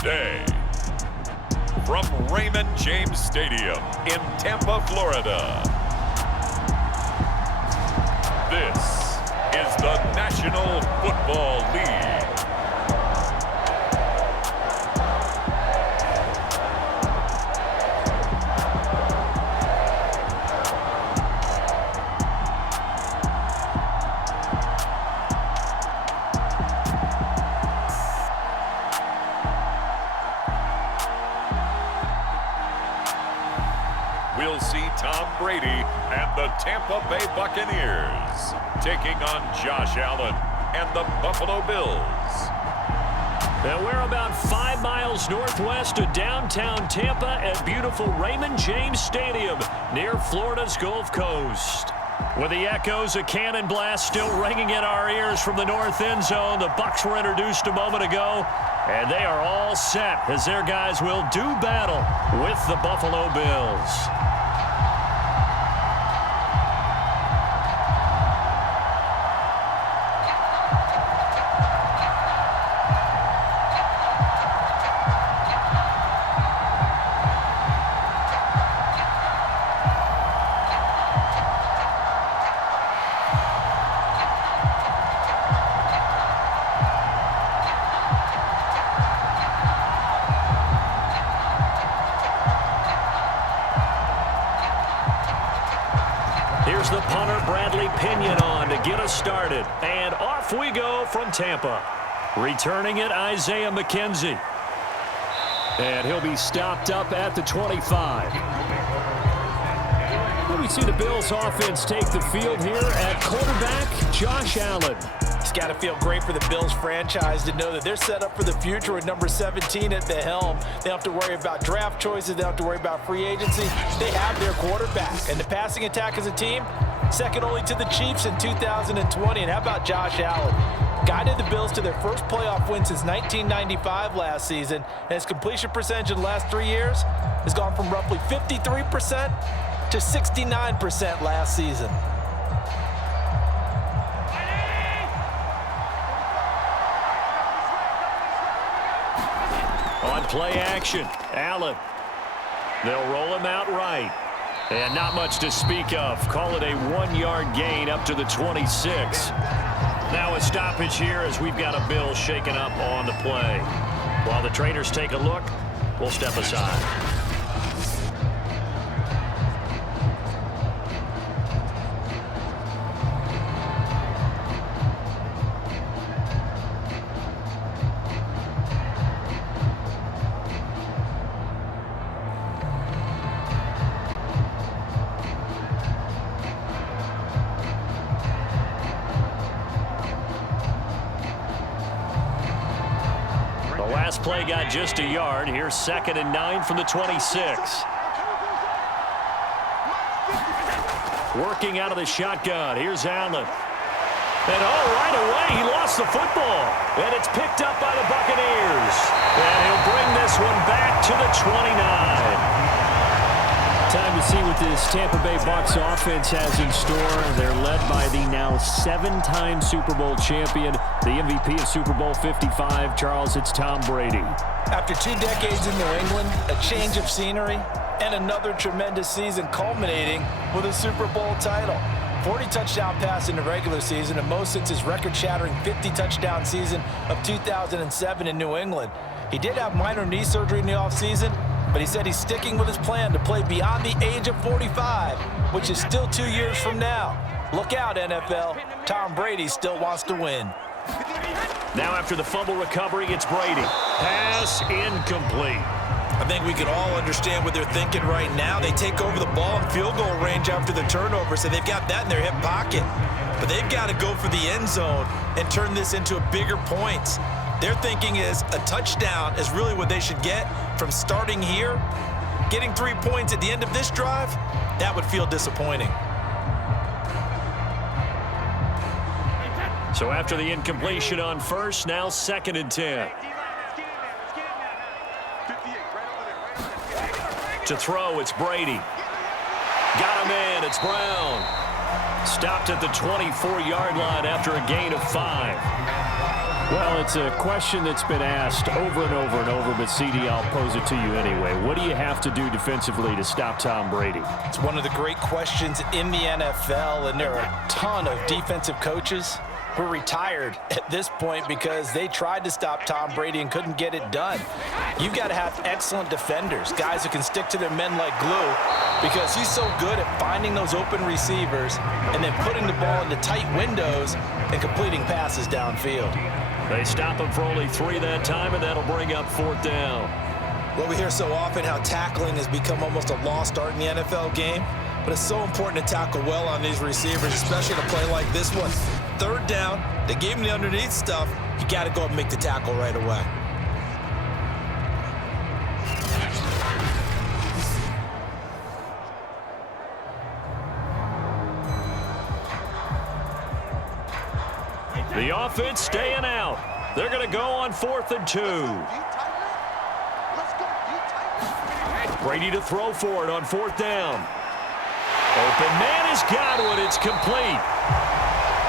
Tuesday. From Raymond James Stadium in Tampa, Florida. This is the National Football League. We'll see Tom Brady and the Tampa Bay Buccaneers taking on Josh Allen and the Buffalo Bills. And we're about 5 miles northwest of downtown Tampa at beautiful Raymond James Stadium near Florida's Gulf Coast. With the echoes of cannon blast still ringing in our ears from the north end zone, the Bucs were introduced a moment ago, and they are all set as their guys will do battle with the Buffalo Bills. Here's the punter, to get us started. And off we go from Tampa. Returning it, Isaiah McKenzie. And he'll be stopped up at the 25. We see the Bills offense take the field here at quarterback, Josh Allen. It's got to feel great for the Bills franchise to know that they're set up for the future with number 17 at the helm. They don't have to worry about draft choices. They don't have to worry about free agency. They have their quarterback. And the passing attack as a team, second only to the Chiefs in 2020. And how about Josh Allen? Guided the Bills to their first playoff win since 1995 last season. And his completion percentage in the last 3 years has gone from roughly 53% to 69% last season. On play action, Allen. They'll roll him out right. And not much to speak of. Call it a 1-yard gain up to the 26. Now a stoppage here as we've got a Bill shaken up on the play. While the traders take a look, we'll step aside. Last play got just a yard. Here's 2nd and 9 from the 26. Working out of the shotgun. Here's Allen. And right away he lost the football. And it's picked up by the Buccaneers. And he'll bring this one back to the 29. Time to see what this Tampa Bay Bucs offense has in store. They're led by the now 7-time Super Bowl champion, the MVP of Super Bowl 55. Charles, it's Tom Brady. After 2 decades in New England, a change of scenery, and another tremendous season culminating with a Super Bowl title. 40 touchdown pass in the regular season, and most since his record-shattering 50-touchdown season of 2007 in New England. He did have minor knee surgery in the offseason, but he said he's sticking with his plan to play beyond the age of 45, which is still 2 years from now. Look out, NFL. Tom Brady still wants to win. Now after the fumble recovery, it's Brady. Pass incomplete. I think we can all understand what they're thinking right now. They take over the ball in field goal range after the turnover, so they've got that in their hip pocket. But they've got to go for the end zone and turn this into a bigger points. Their thinking is a touchdown is really what they should get from starting here. Getting 3 points at the end of this drive, that would feel disappointing. So after the incompletion on first, now 2nd and 10. To throw, it's Brady. Got him in, it's Brown. Stopped at the 24-yard line after a gain of 5. Well, it's a question that's been asked over and over and over, but CD, I'll pose it to you anyway. What do you have to do defensively to stop Tom Brady? It's one of the great questions in the NFL, and there are a ton of defensive coaches who are retired at this point because they tried to stop Tom Brady and couldn't get it done. You've got to have excellent defenders, guys who can stick to their men like glue, because he's so good at finding those open receivers and then putting the ball into tight windows and completing passes downfield. They stop him for only 3 that time, and that'll bring up 4th down. Well, we hear so often how tackling has become almost a lost art in the NFL game, but it's so important to tackle well on these receivers, especially in a play like this one. 3rd down, they gave him the underneath stuff. You got to go and make the tackle right away. The offense staying out. They're going to go on 4th and 2. Brady to throw for it on 4th down. Open man is Godwin. It's complete.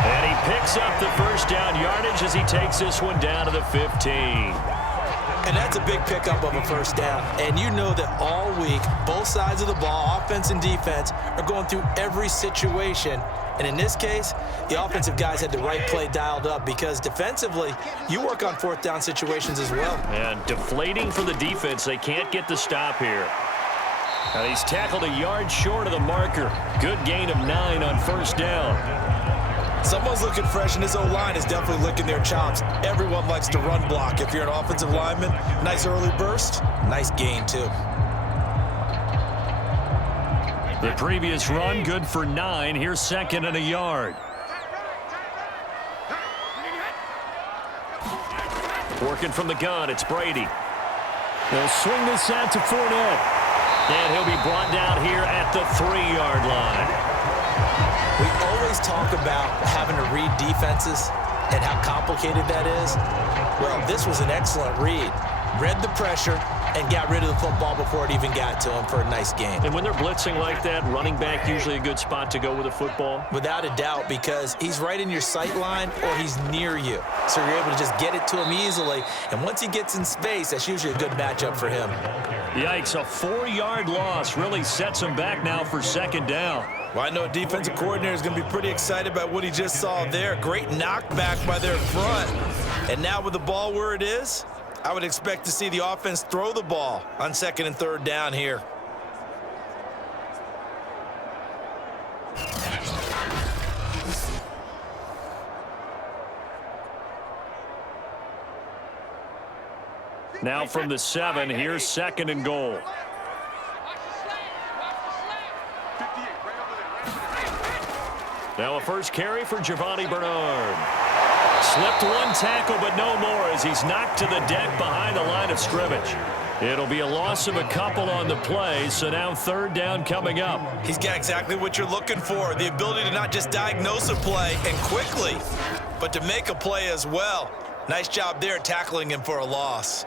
And he picks up the 1st down yardage as he takes this one down to the 15. And that's a big pickup of a 1st down. And you know that all week, both sides of the ball, offense and defense, are going through every situation. And in this case, the offensive guys had the right play dialed up because defensively, you work on 4th down situations as well. And deflating for the defense. They can't get the stop here. Now he's tackled a yard short of the marker. Good gain of 9 on 1st down. Someone's looking fresh, and his O-line is definitely licking their chops. Everyone likes to run block. If you're an offensive lineman, nice early burst, nice gain too. The previous run, good for 9. Here's 2nd and a yard. Working from the gun, it's Brady. They'll swing this out to Fournette. And he'll be brought down here at the 3-yard line. We always talk about having to read defenses and how complicated that is. Well, this was an excellent read. Read the pressure and got rid of the football before it even got to him for a nice game. And when they're blitzing like that, running back usually a good spot to go with the football? Without a doubt, because he's right in your sight line or he's near you. So you're able to just get it to him easily. And once he gets in space, that's usually a good matchup for him. Yikes, a 4-yard loss really sets him back now for 2nd down. Well, I know a defensive coordinator is going to be pretty excited about what he just saw there. Great knockback by their front. And now with the ball where it is, I would expect to see the offense throw the ball on 2nd and 3rd down here. Now from the 7, here's 2nd and goal. Now a first carry for Giovanni Bernard. Slipped 1 tackle, but no more as he's knocked to the deck behind the line of scrimmage. It'll be a loss of a couple on the play, so now 3rd down coming up. He's got exactly what you're looking for, the ability to not just diagnose a play and quickly, but to make a play as well. Nice job there tackling him for a loss.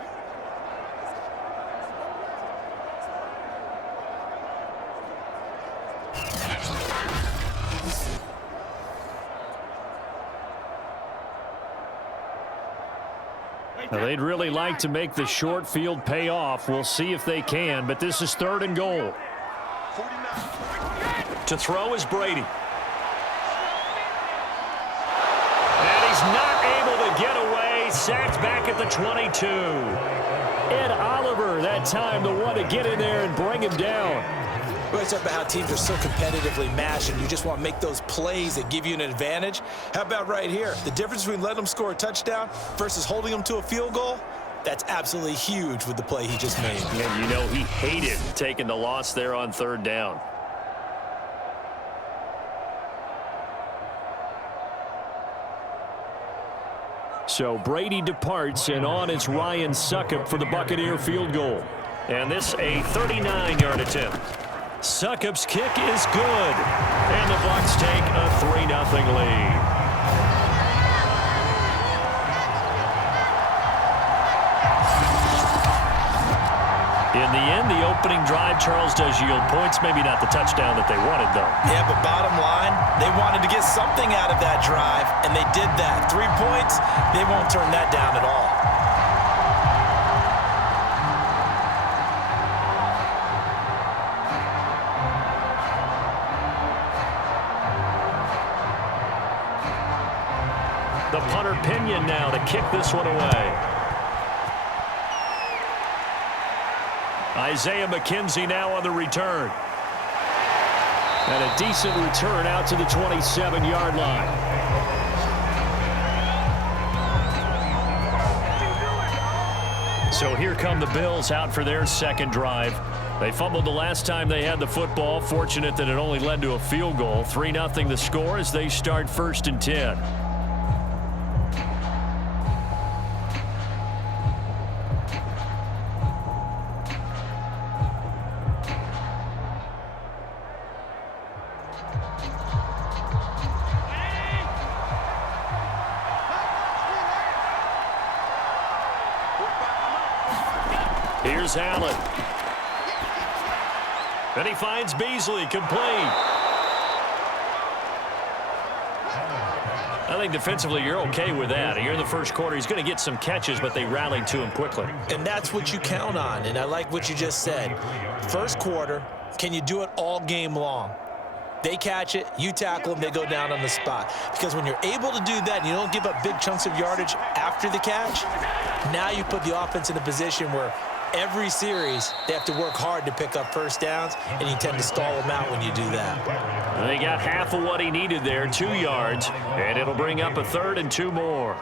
Now, they'd really like to make the short field pay off. We'll see if they can, but this is 3rd and goal. To throw is Brady. And he's not able to get away. Sacked back at the 22. Ed Oliver, that time, the one to get in there and bring him down. We always talk about how teams are so competitively matched, and you just want to make those plays that give you an advantage. How about right here? The difference between letting them score a touchdown versus holding them to a field goal, that's absolutely huge with the play he just made. And you know he hated taking the loss there on 3rd down. So Brady departs, and on is Ryan Succop for the Buccaneer field goal. And this a 39-yard attempt. Succop's kick is good. And the Bucs take a 3-0 lead. In the end, the opening drive, Charles, does yield points. Maybe not the touchdown that they wanted, though. Yeah, but bottom line, they wanted to get something out of that drive, and they did that. 3 points, they won't turn that down at all. The punter Pinion now to kick this one away. Isaiah McKenzie now on the return. And a decent return out to the 27-yard line. So here come the Bills out for their second drive. They fumbled the last time they had the football. Fortunate that it only led to a field goal. 3-0 the score as they start 1st and 10. Here's Allen. And he finds Beasley, complete. I think defensively you're okay with that. Here in the first quarter, he's going to get some catches, but they rallied to him quickly. And that's what you count on, and I like what you just said. First quarter, can you do it all game long? They catch it, you tackle them, they go down on the spot. Because when you're able to do that and you don't give up big chunks of yardage after the catch, now you put the offense in a position where every series they have to work hard to pick up first downs, and you tend to stall them out when you do that. They got half of what he needed there, 2 yards, and it'll bring up a 3rd and 2 more.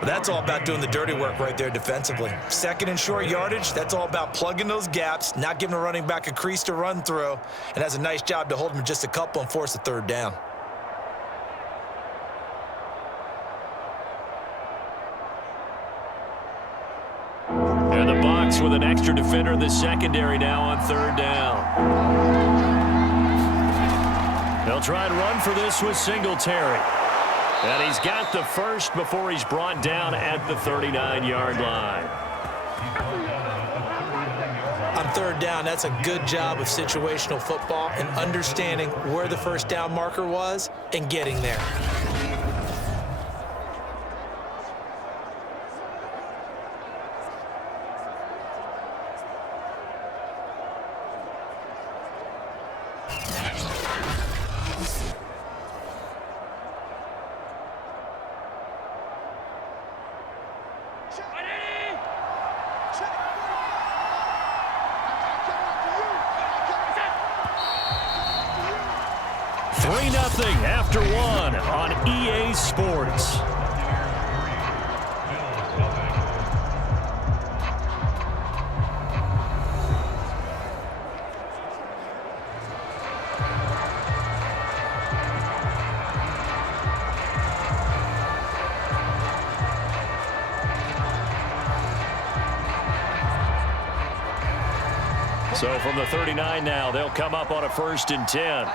But that's all about doing the dirty work right there defensively. 2nd and short yardage, that's all about plugging those gaps, not giving a running back a crease to run through, and has a nice job to hold him just a couple and force a 3rd down. And the Bucs with an extra defender in the secondary now on 3rd down. They'll try and run for this with Singletary. And he's got the first before he's brought down at the 39-yard line. On 3rd down, that's a good job of situational football and understanding where the first down marker was and getting there. After 1 on EA Sports. So from the 39 now, they'll come up on a 1st and 10.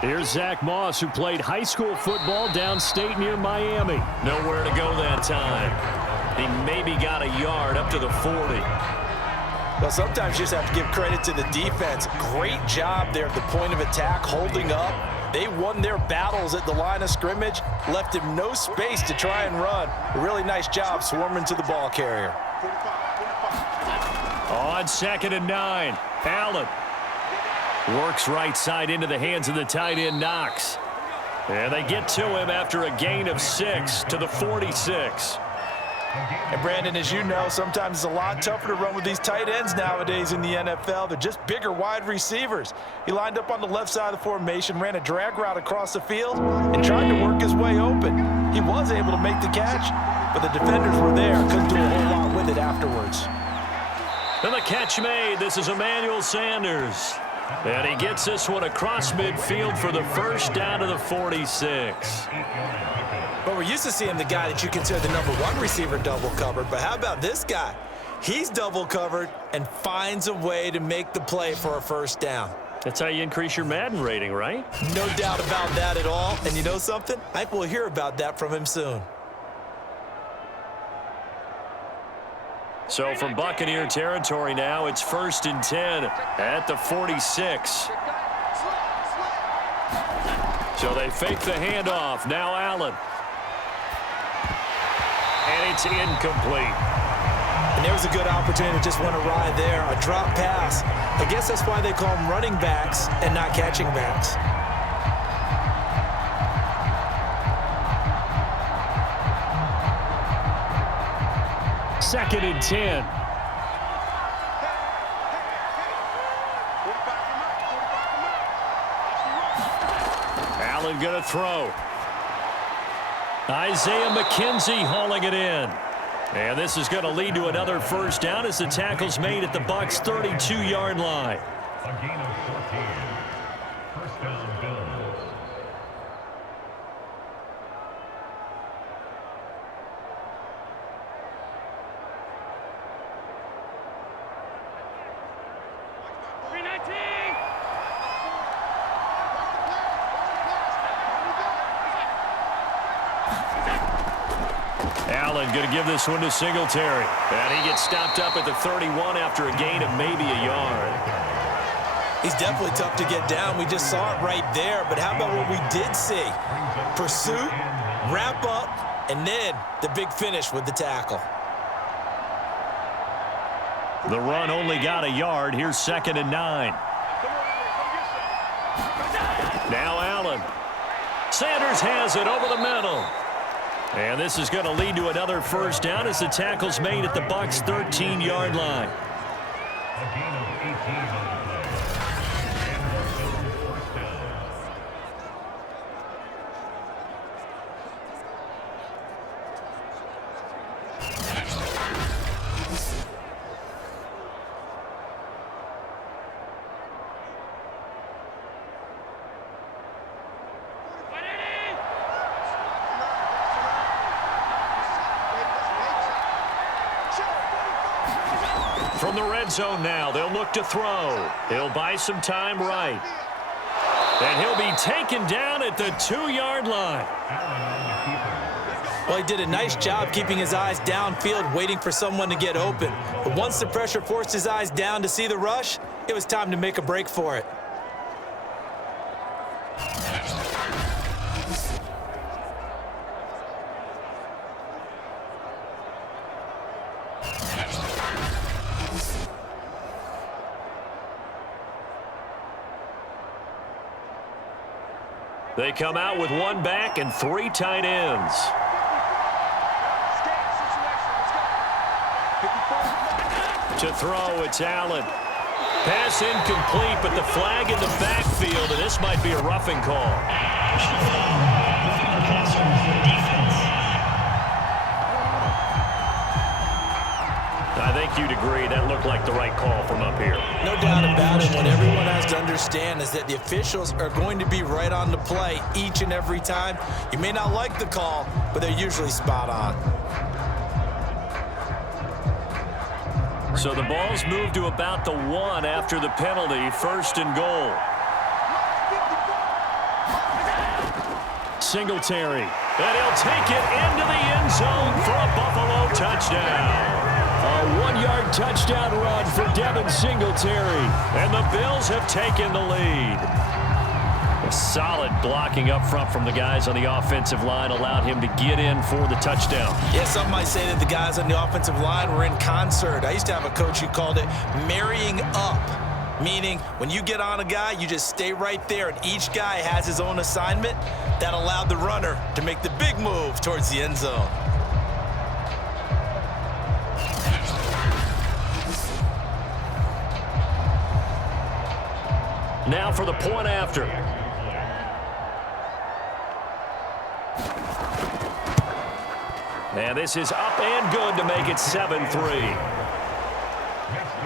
Here's Zach Moss, who played high school football downstate near Miami. Nowhere to go that time. He maybe got a yard up to the 40. Well, sometimes you just have to give credit to the defense. Great job there at the point of attack, holding up. They won their battles at the line of scrimmage, left him no space to try and run. A really nice job swarming to the ball carrier. On 2nd and 9, Allen. Works right side into the hands of the tight end, Knox. And they get to him after a gain of 6 to the 46. And Brandon, as you know, sometimes it's a lot tougher to run with these tight ends nowadays in the NFL. They're just bigger wide receivers. He lined up on the left side of the formation, ran a drag route across the field, and tried to work his way open. He was able to make the catch, but the defenders were there. Couldn't do a whole lot with it afterwards. And the catch made. This is Emmanuel Sanders. And he gets this one across midfield for the first down to the 46. But we're used to seeing the guy that you consider the #1 receiver double covered. But how about this guy? He's double covered and finds a way to make the play for a first down. That's how you increase your Madden rating, right? No doubt about that at all. And you know something? I think we'll hear about that from him soon. So from Buccaneer territory now, it's 1st and 10 at the 46. So they fake the handoff. Now Allen. And it's incomplete. And there was a good opportunity to just want to ride there. A drop pass. I guess that's why they call them running backs and not catching backs. Second and 10. Allen going to throw. Isaiah McKenzie hauling it in. And this is going to lead to another first down as the tackle's made at the Bucs' 32-yard line. A gain of 14. First down, Bills. Allen going to give this one to Singletary. And he gets stopped up at the 31 after a gain of maybe a yard. He's definitely tough to get down. We just saw it right there. But how about what we did see? Pursuit, wrap up, and then the big finish with the tackle. The run only got a yard. Here's 2nd and 9. Now Allen. Sanders has it over the middle. And this is going to lead to another first down as the tackle's made at the Bucs' 13-yard line. A gain of 18 on the play. And first down. From the red zone now, they'll look to throw. He'll buy some time right. And he'll be taken down at the 2-yard line. Well, he did a nice job keeping his eyes downfield, waiting for someone to get open. But once the pressure forced his eyes down to see the rush, it was time to make a break for it. They come out with one back and 3 tight ends. To throw, it's Allen. Pass incomplete, but the flag in the backfield, and this might be a roughing call. I think you'd agree that looked like the right call from up here. No doubt about it. What everyone has to understand is that the officials are going to be right on the play each and every time. You may not like the call, but they're usually spot on. So the ball's moved to about the 1 after the penalty, 1st and goal. Singletary, and he'll take it into the end zone for a Buffalo touchdown. A 1-yard touchdown run for Devin Singletary, and the Bills have taken the lead. A solid blocking up front from the guys on the offensive line allowed him to get in for the touchdown. Yeah, some might say that the guys on the offensive line were in concert. I used to have a coach who called it marrying up, meaning when you get on a guy, you just stay right there, and each guy has his own assignment. That allowed the runner to make the big move towards the end zone. Now for the point after. And this is up and good to make it 7-3.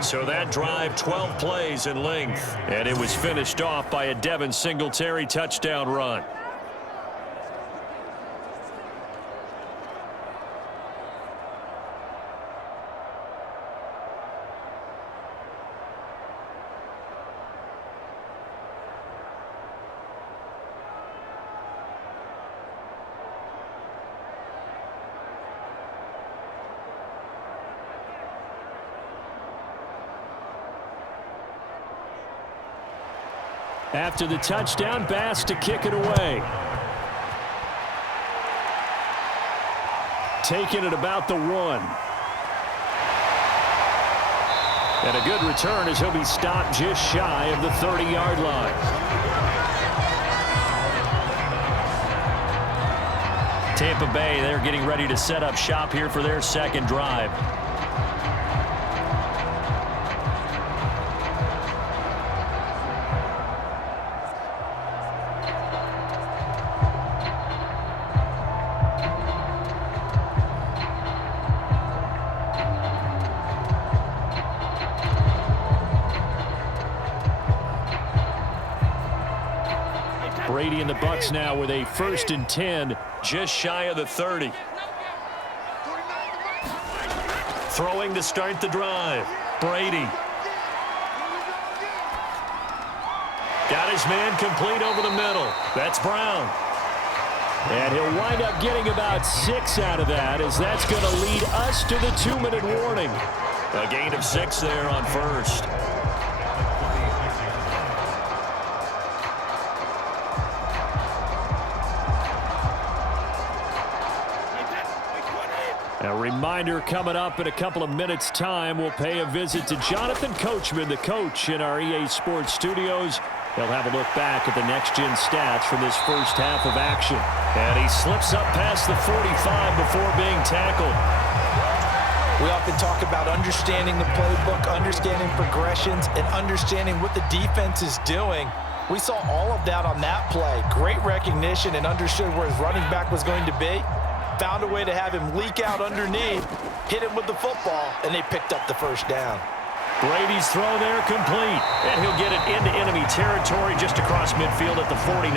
So that drive, 12 plays in length. And it was finished off by a Devin Singletary touchdown run. After the touchdown, Bass to kick it away. Taken at about the 1. And a good return as he'll be stopped just shy of the 30-yard line. Tampa Bay, they're getting ready to set up shop here for their second drive. Brady and the Bucs now with a 1st and 10, just shy of the 30. Throwing to start the drive. Brady. Got his man complete over the middle. That's Brown. And he'll wind up getting about 6 out of that, as that's going to lead us to the 2-minute warning. A gain of 6 there on 1st. A reminder coming up in a couple of minutes' time. We'll pay a visit to Jonathan Coachman, the coach in our EA Sports studios. He'll have a look back at the next-gen stats from this first half of action. And he slips up past the 45 before being tackled. We often talk about understanding the playbook, understanding progressions, and understanding what the defense is doing. We saw all of that on that play. Great recognition and understood where his running back was going to be. Found a way to have him leak out underneath, hit him with the football, and they picked up the 1st down. Brady's throw there complete, and he'll get it into enemy territory just across midfield at the 49.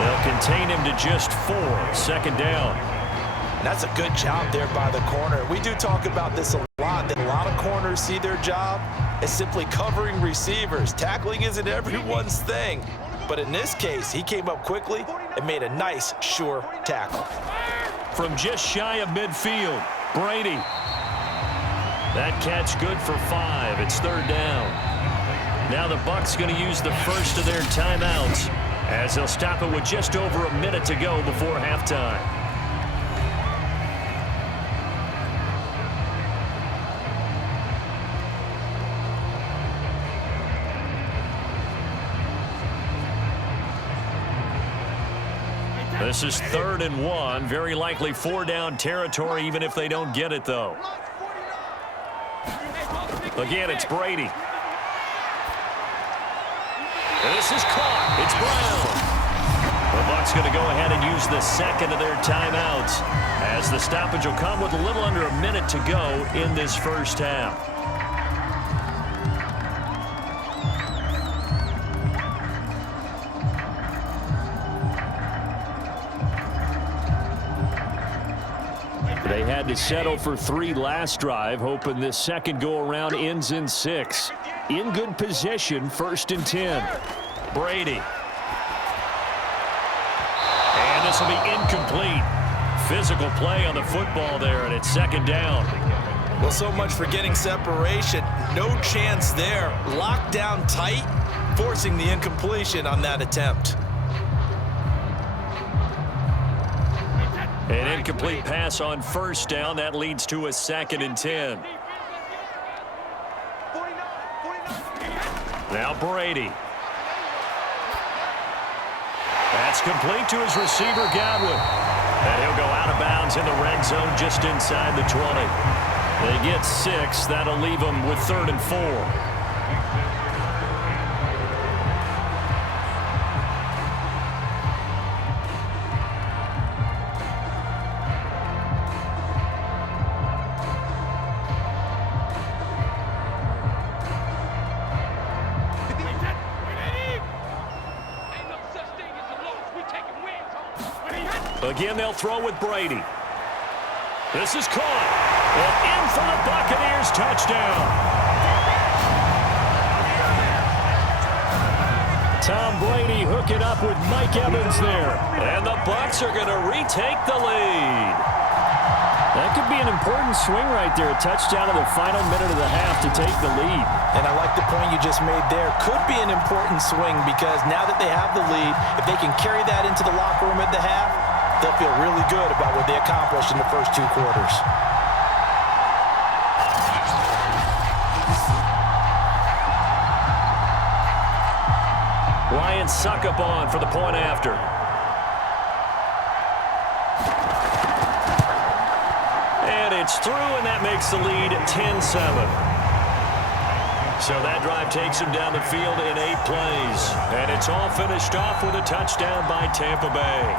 They'll contain him to just 4, 2nd down. And that's a good job there by the corner. We do talk about this a lot, that a lot of corners see their job as simply covering receivers. Tackling isn't everyone's thing, but in this case, he came up quickly and made a nice, sure tackle. From just shy of midfield, Brady. That catch good for 5. It's 3rd down. Now the Bucs going to use the first of their timeouts as they'll stop it with just over a minute to go before halftime. This is 3rd and 1. Very likely 4-down territory, even if they don't get it, though. Again, it's Brady. And this is caught. It's Brown. The Bucs going to go ahead and use the 2nd of their timeouts, as the stoppage will come with a little under a minute to go in this first half. They had to settle for 3 last drive, hoping this second go-around ends in 6. In good position, 1st and 10. Brady. And this will be incomplete. Physical play on the football there, and it's 2nd down. Well, so much for getting separation. No chance there. Locked down tight, forcing the incompletion on that attempt. An incomplete pass on 1st down. That leads to a 2nd and 10. Now Brady. That's complete to his receiver, Godwin. And he'll go out of bounds in the red zone just inside the 20. They get 6. That'll leave them with 3rd and 4. Again, they'll throw with Brady. This is caught. And in for the Buccaneers touchdown. Tom Brady hooking up with Mike Evans there. And the Bucs are going to retake the lead. That could be an important swing right there. A touchdown in the final minute of the half to take the lead. And I like the point you just made there. Could be an important swing because now that they have the lead, if they can carry that into the locker room at the half, they'll feel really good about what they accomplished in the first 2 quarters. Ryan suck up on for the point after. And it's through, and that makes the lead 10-7. So that drive takes him down the field in 8 plays. And it's all finished off with a touchdown by Tampa Bay.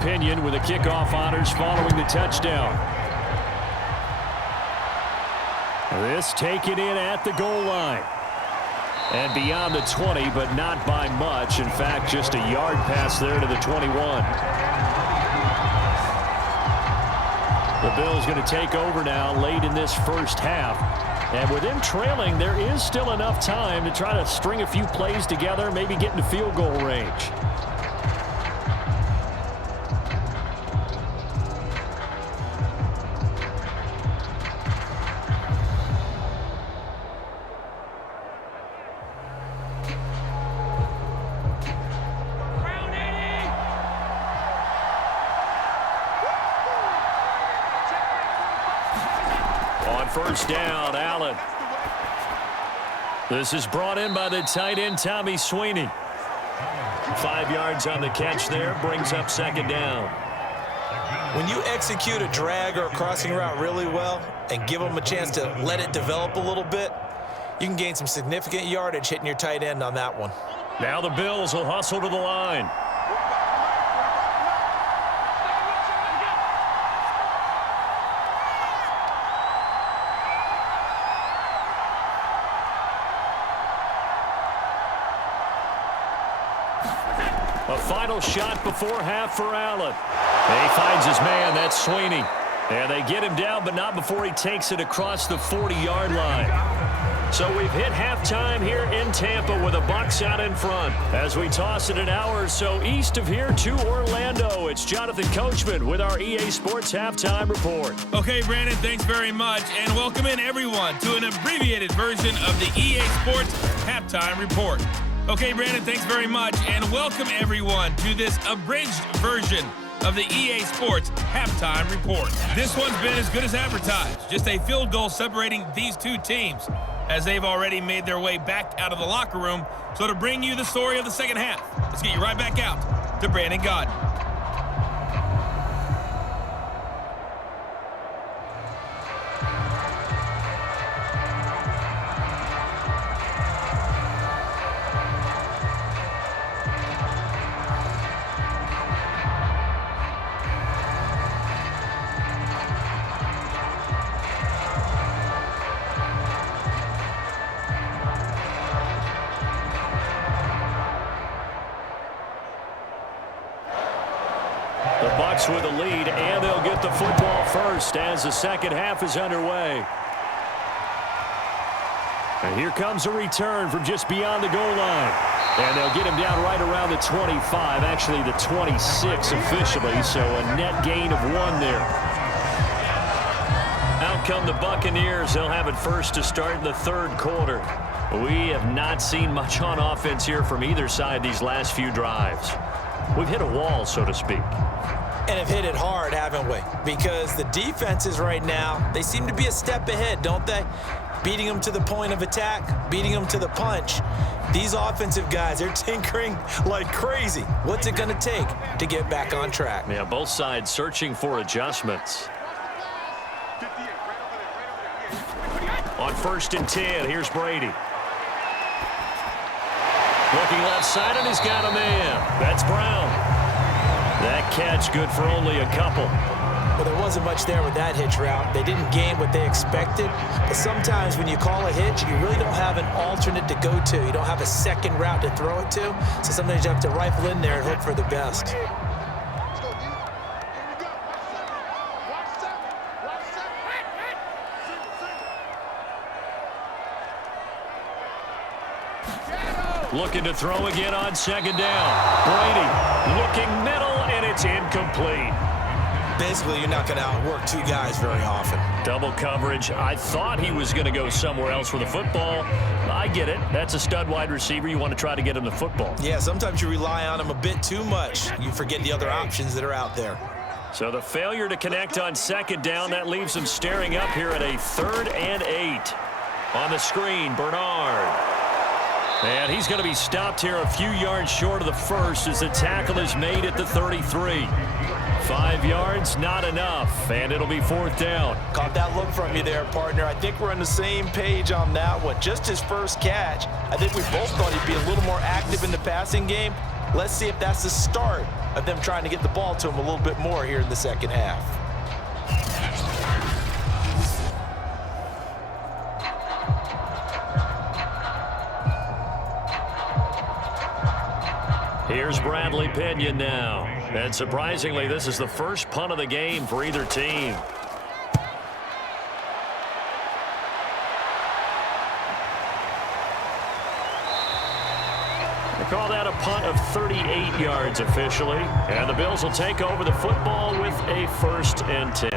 Pinion with the kickoff honors following the touchdown. This taken in at the goal line. And beyond the 20, but not by much. In fact, just a yard pass there to the 21. The Bills going to take over now late in this first half. And with them trailing, there is still enough time to try to string a few plays together, maybe get into field goal range. First down, Allen. This is brought in by the tight end, Tommy Sweeney. 5 yards on the catch there, brings up second down. When you execute a drag or a crossing route really well and give them a chance to let it develop a little bit, you can gain some significant yardage hitting your tight end on that one. Now the Bills will hustle to the line. A final shot before half for Allen. He finds his man, that's Sweeney. And they get him down, but not before he takes it across the 40-yard line. So we've hit halftime here in Tampa with the Bucs out in front. As we toss it an hour or so east of here to Orlando, it's Jonathan Coachman with our EA Sports Halftime Report. Okay, Brandon, thanks very much. And welcome in, everyone, to an abbreviated version of the EA Sports Halftime Report. Okay, Brandon, thanks very much, and welcome everyone to this abridged version of the EA Sports Halftime Report. This one's been as good as advertised, just a field goal separating these 2 teams as they've already made their way back out of the locker room. So to bring you the story of the second half, let's get you right back out to Brandon Godwin. The Bucs with a lead, and they'll get the football first as the second half is underway. And here comes a return from just beyond the goal line. And they'll get him down right around the 25, actually the 26 officially, so a net gain of 1 there. Out come the Buccaneers. They'll have it first to start in the third quarter. We have not seen much on offense here from either side these last few drives. We've hit a wall, so to speak. And have hit it hard, haven't we? Because the defenses right now, they seem to be a step ahead, don't they? Beating them to the point of attack, beating them to the punch. These offensive guys, they're tinkering like crazy. What's it going to take to get back on track? Yeah, both sides searching for adjustments. On 1st and 10, here's Brady. Looking left side, and he's got a man. That's Brown. That catch good for only a couple. Well, there wasn't much there with that hitch route. They didn't gain what they expected. But sometimes when you call a hitch, you really don't have an alternate to go to. You don't have a second route to throw it to. So sometimes you have to rifle in there and hope for the best. Looking to throw again on second down. Brady looking middle, and it's incomplete. Basically, you're not going to outwork two guys very often. Double coverage. I thought he was going to go somewhere else for the football. I get it. That's a stud wide receiver. You want to try to get him the football. Yeah, sometimes you rely on him a bit too much. You forget the other options that are out there. So the failure to connect on second down, that leaves him staring up here at a 3rd and 8. On the screen, Bernard. And he's going to be stopped here a few yards short of the first as the tackle is made at the 33. 5 yards, not enough, and it'll be 4th down. Caught that look from you there, partner. I think we're on the same page on that one. Just his first catch. I think we both thought he'd be a little more active in the passing game. Let's see if that's the start of them trying to get the ball to him a little bit more here in the second half. Here's Bradley Pinion now. And surprisingly, this is the first punt of the game for either team. They call that a punt of 38 yards officially. And the Bills will take over the football with a 1st and 10.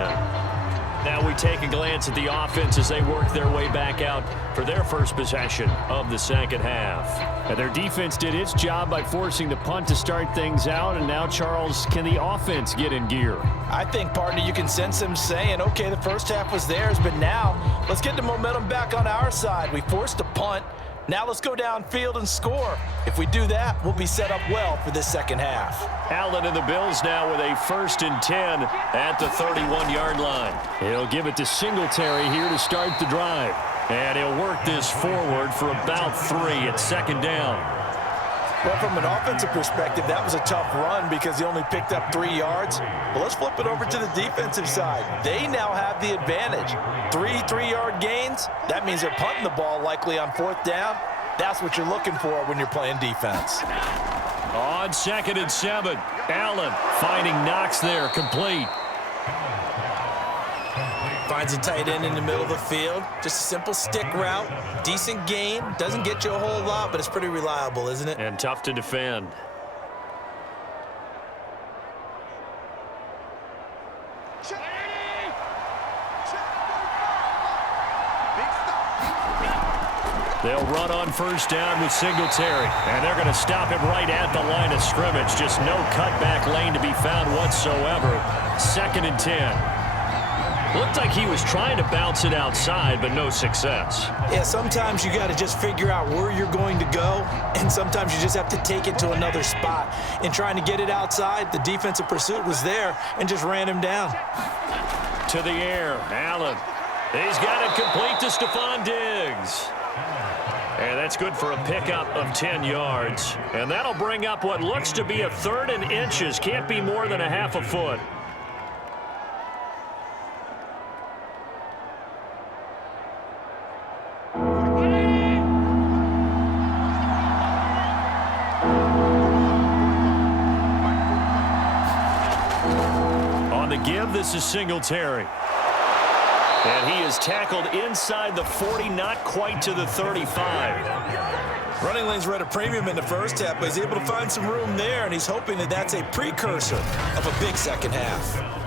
Now we take a glance at the offense as they work their way back out for their first possession of the second half. And their defense did its job by forcing the punt to start things out. And now, Charles, can the offense get in gear? I think, partner, you can sense them saying, okay, the first half was theirs, but now let's get the momentum back on our side. We forced a punt. Now let's go downfield and score. If we do that, we'll be set up well for this second half. Allen and the Bills now with a 1st and 10 at the 31-yard line. He'll give it to Singletary here to start the drive. And he'll work this forward for about 3 at 2nd down. Well, from an offensive perspective, that was a tough run because he only picked up 3 yards. But let's flip it over to the defensive side. They now have the advantage. 3 3-yard gains. That means they're punting the ball likely on 4th down. That's what you're looking for when you're playing defense. On 2nd and 7, Allen finding Knox there, complete. Finds a tight end in the middle of the field. Just a simple stick route. Decent gain. Doesn't get you a whole lot, but it's pretty reliable, isn't it? And tough to defend. They'll run on 1st down with Singletary. And they're going to stop him right at the line of scrimmage. Just no cutback lane to be found whatsoever. 2nd and 10. Looked like he was trying to bounce it outside, but no success. Yeah, sometimes you got to just figure out where you're going to go, and sometimes you just have to take it to another spot. In trying to get it outside, the defensive pursuit was there and just ran him down. To the air, Allen. He's got it complete to Stefon Diggs. And that's good for a pickup of 10 yards. And that'll bring up what looks to be a 3rd and inches. Can't be more than a half a foot. This is Singletary. And he is tackled inside the 40, not quite to the 35. Running lanes were at a premium in the first half, but he's able to find some room there, and he's hoping that that's a precursor of a big second half.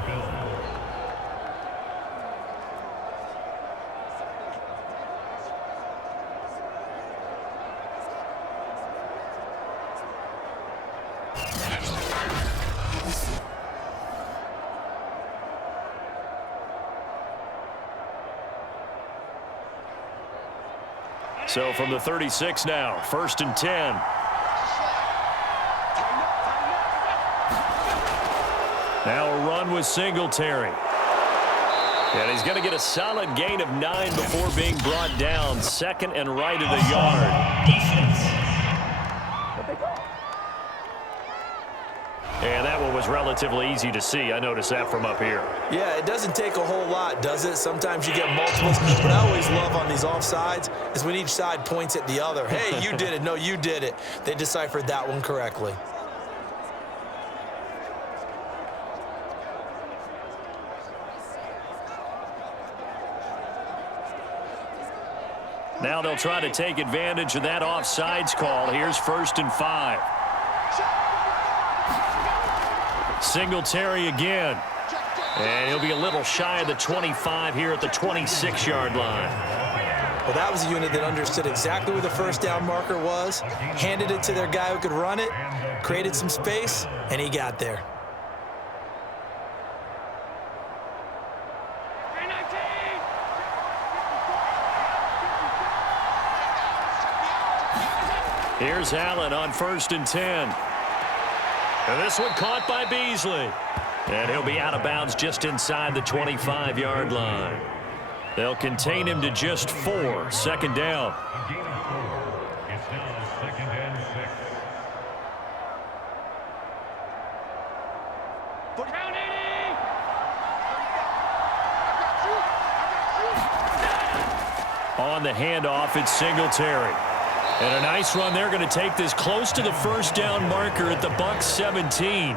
So from the 36 now, 1st and 10. Now a run with Singletary. And he's going to get a solid gain of 9 before being brought down. 2nd and right of the yard. And that one was was relatively easy to see. I noticed that from up here. Yeah, it doesn't take a whole lot, does it? Sometimes you get multiples. What I always love on these offsides is when each side points at the other. Hey, you did it. No, you did it. They deciphered that one correctly. Now they'll try to take advantage of that offsides call. Here's 1st and 5. Singletary again. And he'll be a little shy of the 25 here at the 26-yard line. Well, that was a unit that understood exactly where the first down marker was, handed it to their guy who could run it, created some space, and he got there. Here's Allen on 1st and 10. And this one caught by Beasley. And he'll be out of bounds just inside the 25-yard line. They'll contain him to just 4. 2nd down. A gain of 4. It's now 2nd and 6. On the handoff, it's Singletary. And a nice run. They're going to take this close to the first down marker at the Bucs 17.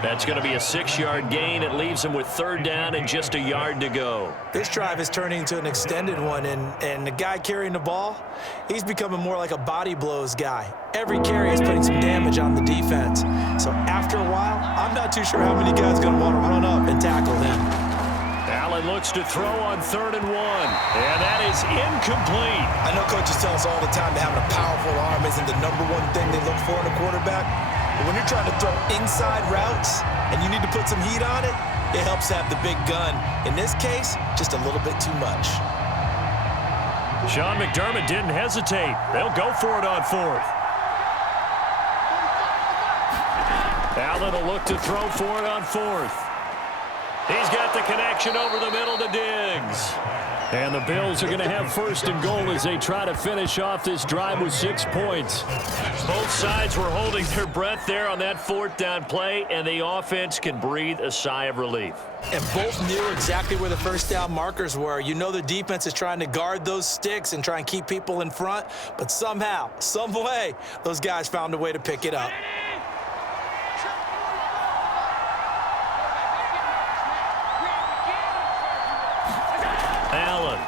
That's going to be a 6-yard gain. It leaves them with 3rd down and just a yard to go. This drive is turning into an extended one, and the guy carrying the ball, he's becoming more like a body blows guy. Every carry is putting some damage on the defense. So after a while, I'm not too sure how many guys are going to want to run up and tackle him. Allen looks to throw on 3rd and 1. And that is incomplete. I know coaches tell us all the time that having a powerful arm isn't the #1 thing they look for in a quarterback. But when you're trying to throw inside routes and you need to put some heat on it, it helps to have the big gun. In this case, just a little bit too much. Sean McDermott didn't hesitate. They'll go for it on 4th. Allen will look to throw for it on 4th. He's got the connection over the middle to Diggs. And the Bills are going to have 1st and goal as they try to finish off this drive with 6 points. Both sides were holding their breath there on that 4th down play, and the offense can breathe a sigh of relief. And both knew exactly where the first down markers were. You know the defense is trying to guard those sticks and try and keep people in front, but somehow, some way, those guys found a way to pick it up. Allen.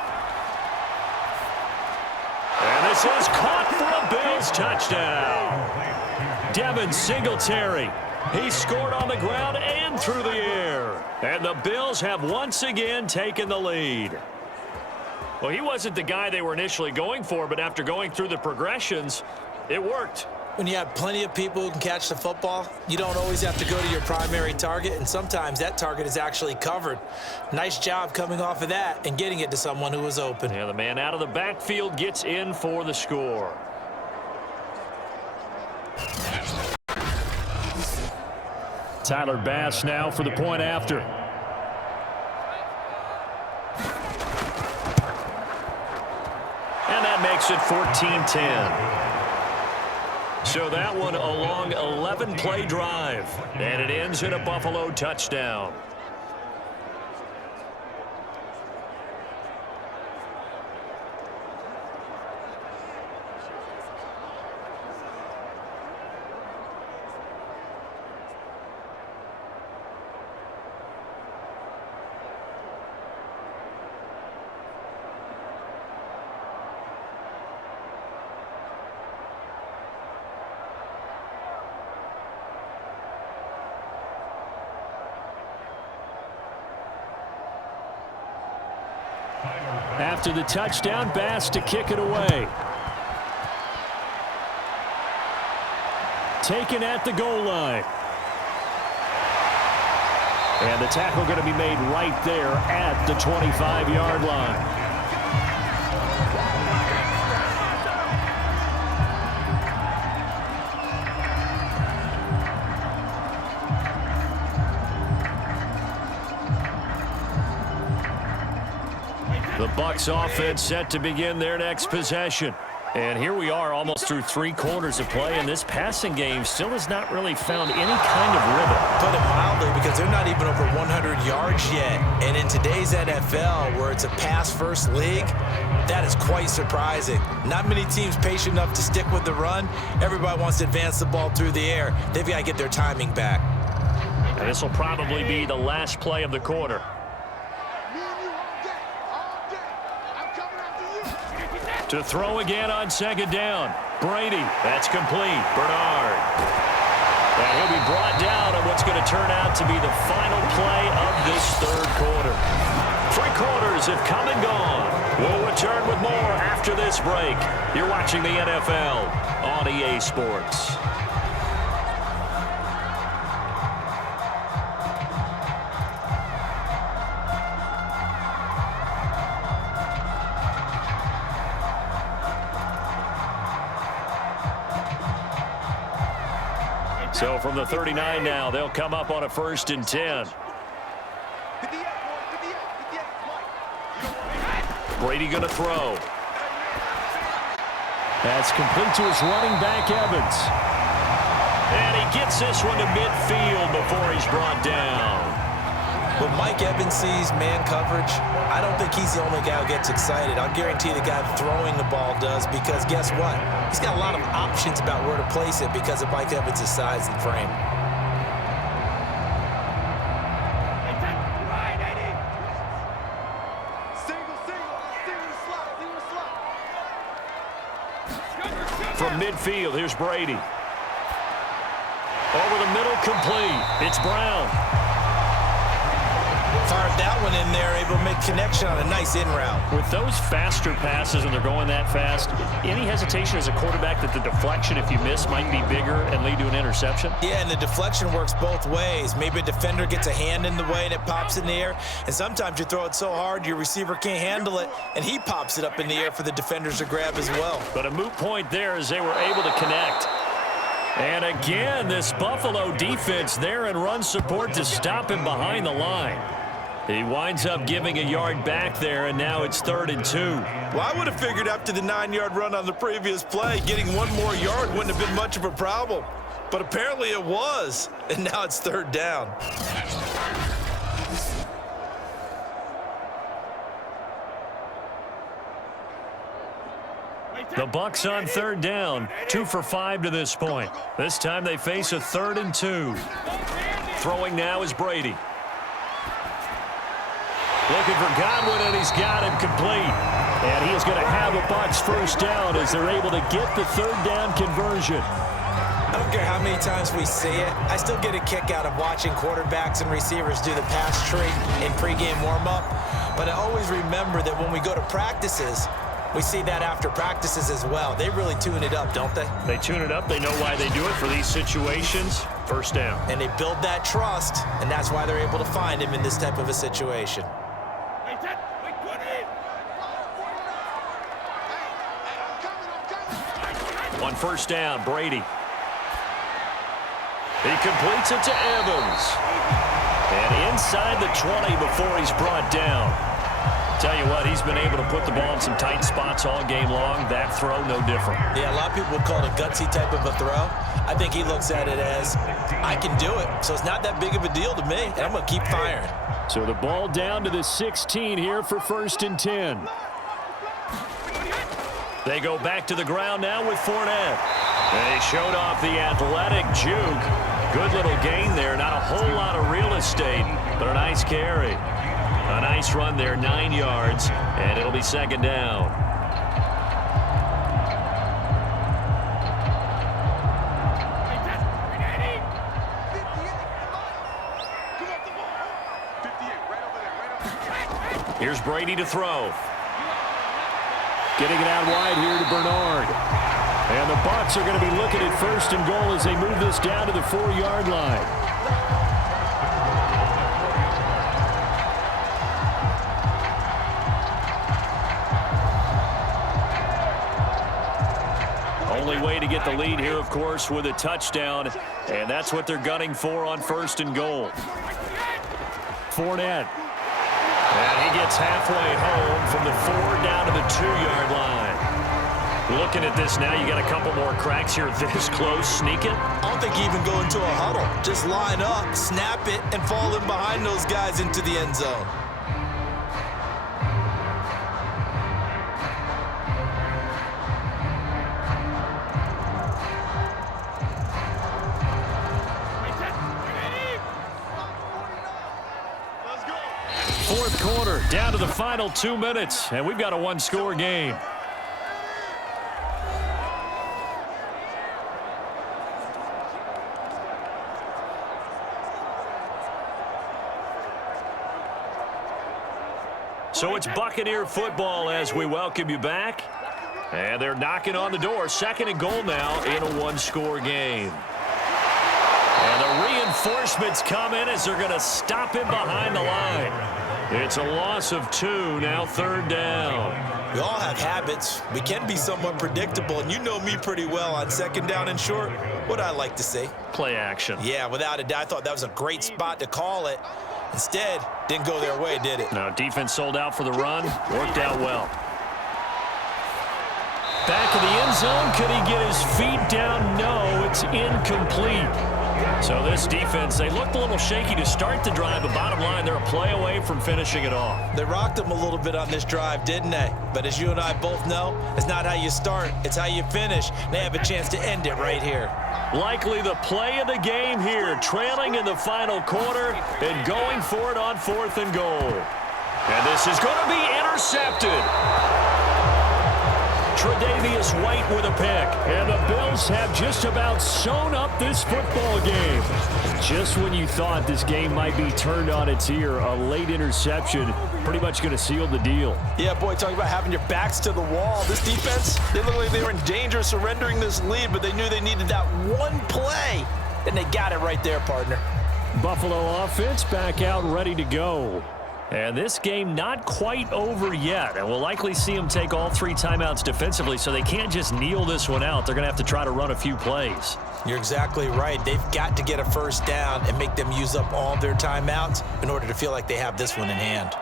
And this is caught for a Bills touchdown. Devin Singletary. He scored on the ground and through the air. And the Bills have once again taken the lead. Well, he wasn't the guy they were initially going for, but after going through the progressions, it worked. When you have plenty of people who can catch the football, you don't always have to go to your primary target, and sometimes that target is actually covered. Nice job coming off of that and getting it to someone who was open. Yeah, the man out of the backfield gets in for the score. Tyler Bass now for the point after. And that makes it 14-10. So that one a long 11-play drive. And it ends in a Buffalo touchdown. After the touchdown, Bass to kick it away. Taken at the goal line. And the tackle going to be made right there at the 25-yard line. The Bucs offense set to begin their next possession. And here we are almost through 3 quarters of play, and this passing game still has not really found any kind of rhythm. Put it mildly, because they're not even over 100 yards yet. And in today's NFL, where it's a pass-first league, that is quite surprising. Not many teams patient enough to stick with the run. Everybody wants to advance the ball through the air. They've got to get their timing back. And this will probably be the last play of the quarter. To throw again on second down. Brady, that's complete. Bernard. And he'll be brought down on what's going to turn out to be the final play of this third quarter. 3 quarters have come and gone. We'll return with more after this break. You're watching the NFL on EA Sports. So from the 39 now, they'll come up on a 1st and 10. Brady going to throw. That's complete to his running back, Evans. And he gets this one to midfield before he's brought down. When Mike Evans sees man coverage, I don't think he's the only guy who gets excited. I'll guarantee the guy throwing the ball does, because guess what? He's got a lot of options about where to place it because of Mike Evans' size and frame. From midfield, here's Brady. Over the middle, complete. It's Brown. Fired that one in there, able to make connection on a nice in route. With those faster passes, and they're going that fast, any hesitation as a quarterback that the deflection, if you miss, might be bigger and lead to an interception? Yeah, and the deflection works both ways. Maybe a defender gets a hand in the way and it pops in the air, and sometimes you throw it so hard your receiver can't handle it, and he pops it up in the air for the defenders to grab as well. But a moot point there as they were able to connect. And again, this Buffalo defense there in run support to stop him behind the line. He winds up giving a yard back there, and now it's 3rd and 2. Well, I would have figured after the 9-yard run on the previous play, getting 1 more yard wouldn't have been much of a problem. But apparently it was, and now it's 3rd down. The Bucs on 3rd down, 2 for 5 to this point. This time they face a 3rd and 2. Throwing now is Brady. Looking for Godwin, and he's got him complete. And he is going to have a Bucs 1st down as they're able to get the 3rd down conversion. I don't care how many times we see it. I still get a kick out of watching quarterbacks and receivers do the pass tree in pregame warm-up. But I always remember that when we go to practices, we see that after practices as well. They really tune it up, don't they? They tune it up. They know why they do it for these situations. 1st down. And they build that trust, and that's why they're able to find him in this type of a situation. On 1st down, Brady. He completes it to Evans. And inside the 20 before he's brought down. Tell you what, he's been able to put the ball in some tight spots all game long. That throw, no different. Yeah, a lot of people would call it a gutsy type of a throw. I think he looks at it as, I can do it, so it's not that big of a deal to me, and I'm going to keep firing. So the ball down to the 16 here for 1st and 10. They go back to the ground now with Fournette. They showed off the athletic juke. Good little gain there. Not a whole lot of real estate, but a nice carry. A nice run there, 9 yards, and it'll be 2nd down. Here's Brady to throw. Getting it out wide here to Bernard. And the Bucs are going to be looking at 1st and goal as they move this down to the 4-yard line. Only way to get the lead here, of course, with a touchdown. And that's what they're gunning for on 1st and goal. Fournette. And he gets halfway home from the 4 down to the 2-yard line. Looking at this now, you got a couple more cracks here this close. Sneak it. I don't think you even go into a huddle. Just line up, snap it, and fall in behind those guys into the end zone. Fourth quarter, down to the final 2 minutes, and we've got a one-score game. So it's Buccaneer football as we welcome you back. And they're knocking on the door. Second and goal now in a one-score game. And the reinforcements come in as they're going to stop him behind the line. It's a loss of 2, now third down. We all have habits. We can be somewhat predictable, and you know me pretty well on second down and short. What I like to say? Play action. Yeah, without a doubt, I thought that was a great spot to call it. Instead, didn't go their way, did it? No, defense sold out for the run. Worked out well. Back of the end zone. Could he get his feet down? No, it's incomplete. So this defense, they looked a little shaky to start the drive, but bottom line, they're a play away from finishing it off. They rocked them a little bit on this drive, didn't they? But as you and I both know, it's not how you start, it's how you finish. They have a chance to end it right here. Likely the play of the game here, trailing in the final quarter and going for it on 4th and goal. And this is going to be intercepted. Tre'Davious White with a pick. And the Bills have just about sewn up this football game. Just when you thought this game might be turned on its ear, a late interception pretty much going to seal the deal. Yeah, boy, talking about having your backs to the wall. This defense, they look like they were in danger of surrendering this lead, but they knew they needed that one play, and they got it right there, partner. Buffalo offense back out ready to go. And this game not quite over yet. And we'll likely see them take all 3 timeouts defensively, so they can't just kneel this one out. They're going to have to try to run a few plays. You're exactly right. They've got to get a first down and make them use up all their timeouts in order to feel like they have this one in hand.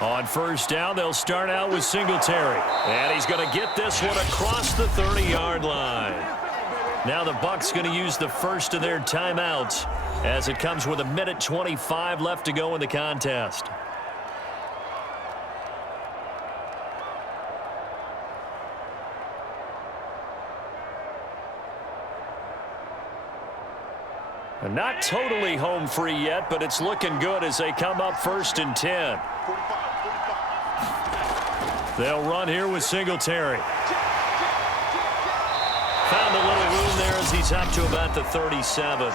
On first down, they'll start out with Singletary. And he's going to get this one across the 30-yard line. Now the Bucs going to use the first of their timeouts as it comes with 1:25 left to go in the contest. And not totally home free yet, but it's looking good as they come up 1st and 10. They'll run here with Singletary. Found a little room there as he's up to about the 37.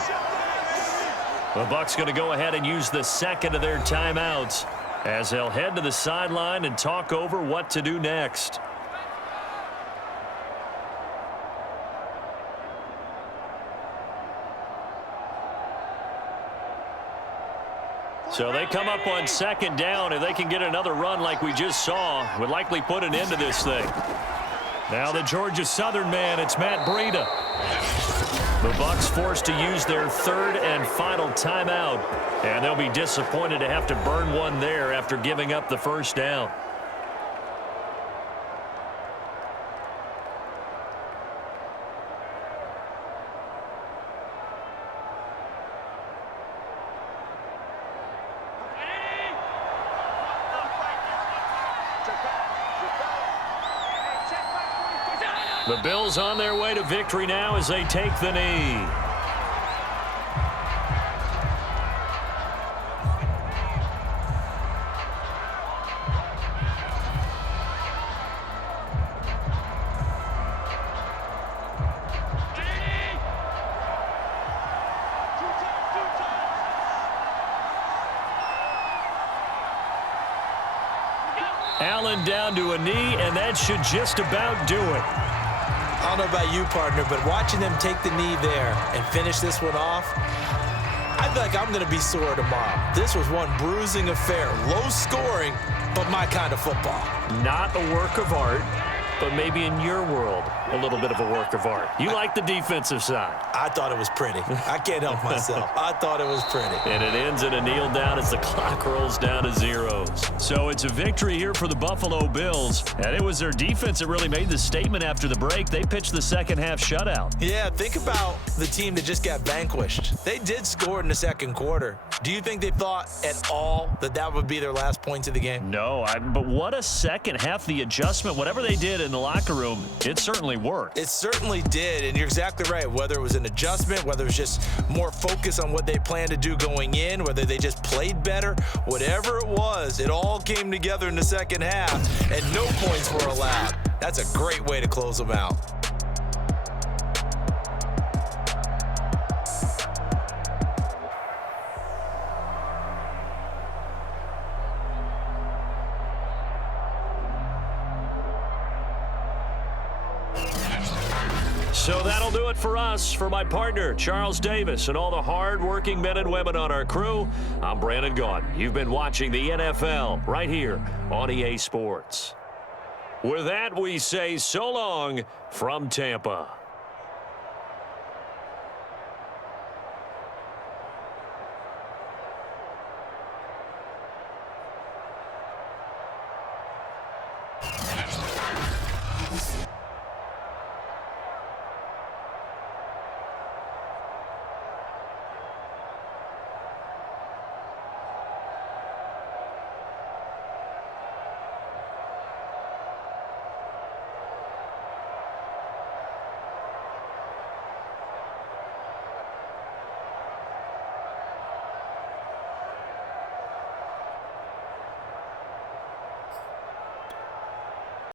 The Bucs going to go ahead and use the second of their timeouts as they'll head to the sideline and talk over what to do next. So they come up on 2nd down. If they can get another run like we just saw, would likely put an end to this thing. Now the Georgia Southern man, it's Matt Breida. The Bucs forced to use their 3rd and final timeout, and they'll be disappointed to have to burn one there after giving up the first down. The Bills on their way to victory now as they take the knee. Allen down to a knee, and that should just about do it. I don't know about you, partner, but watching them take the knee there and finish this one off, I feel like I'm going to be sore tomorrow. This was one bruising affair. Low scoring, but my kind of football. Not a work of art. but maybe in your world, a little bit of a work of art. You like the defensive side. I thought it was pretty. I can't help myself. I thought it was pretty. And it ends in a kneel down as the clock rolls down to zeros. So it's a victory here for the Buffalo Bills. And it was their defense that really made the statement after the break. They pitched the second half shutout. Yeah, think about the team that just got vanquished. They did score in the second quarter. Do you think they thought at all that that would be their last points of the game? No, but what a second half. The adjustment, whatever they did in the locker room, it certainly worked. It certainly did, and you're exactly right. Whether it was an adjustment, whether it was just more focus on what they planned to do going in, whether they just played better, whatever it was, it all came together in the second half, and no points were allowed. That's a great way to close them out. So that'll do it for us. For my partner, Charles Davis, and all the hard-working men and women on our crew, I'm Brandon Gaudin. You've been watching the NFL right here on EA Sports. With that, we say so long from Tampa.